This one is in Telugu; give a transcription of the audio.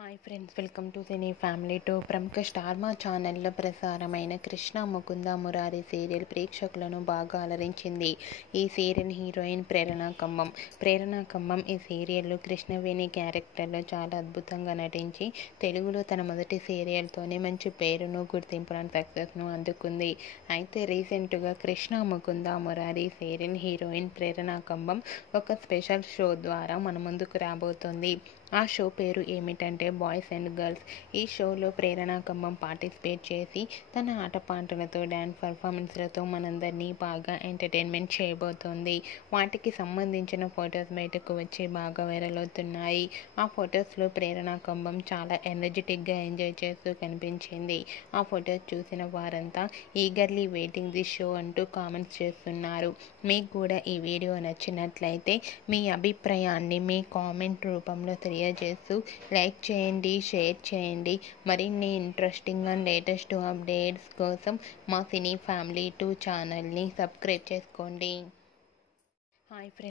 Hi friends, welcome to cine family two. ప్రముఖ స్టార్ మా ఛానల్లో ప్రసారమైన కృష్ణ ముకుంద మురారి సీరియల్ ప్రేక్షకులను బాగా అలరించింది. ఈ సీరియల్ హీరోయిన్ ప్రేరణ ఖమ్మం ఈ సీరియల్లో కృష్ణవేణి క్యారెక్టర్లో చాలా అద్భుతంగా నటించి తెలుగులో తన మొదటి సీరియల్తోనే మంచి పేరును, గుర్తింపును, సక్సెస్ను అందుకుంది. అయితే రీసెంట్గా కృష్ణ ముకుంద మురారి సీరియల్ హీరోయిన్ ప్రేరణ ఖమ్మం ఒక స్పెషల్ షో ద్వారా మన ముందుకు రాబోతోంది. ఆ షో పేరు ఏమిటంటే బాయ్స్ అండ్ గర్ల్స్. ఈ షోలో ప్రేరణ ఖమ్మం పార్టిసిపేట్ చేసి తన ఆటపాటలతో, డ్యాన్స్ పర్ఫార్మెన్స్లతో మనందరినీ బాగా ఎంటర్టైన్మెంట్ చేయబోతోంది. వాటికి సంబంధించిన ఫొటోస్ బయటకు వచ్చి బాగా వైరల్ అవుతున్నాయి. ఆ ఫొటోస్లో ప్రేరణ ఖమ్మం చాలా ఎనర్జెటిక్గా ఎంజాయ్ చేస్తూ కనిపించింది. ఆ ఫొటోస్ చూసిన వారంతా ఈగర్లీ వెయిటింగ్ ది షో అంటూ కామెంట్స్ చేస్తున్నారు. మీకు కూడా ఈ వీడియో నచ్చినట్లయితే మీ అభిప్రాయాన్ని మీ కామెంట్ రూపంలో తెలియజేస్తూ లైక్ చేయండి, షేర్ చేయండి. మరిన్ని ఇంట్రెస్టింగ్ అండ్ లేటెస్ట్ అప్డేట్స్ కోసం మా సినీ ఫ్యామిలీ 2 ఛానల్ని సబ్స్క్రైబ్ చేసుకోండి. Hi friends.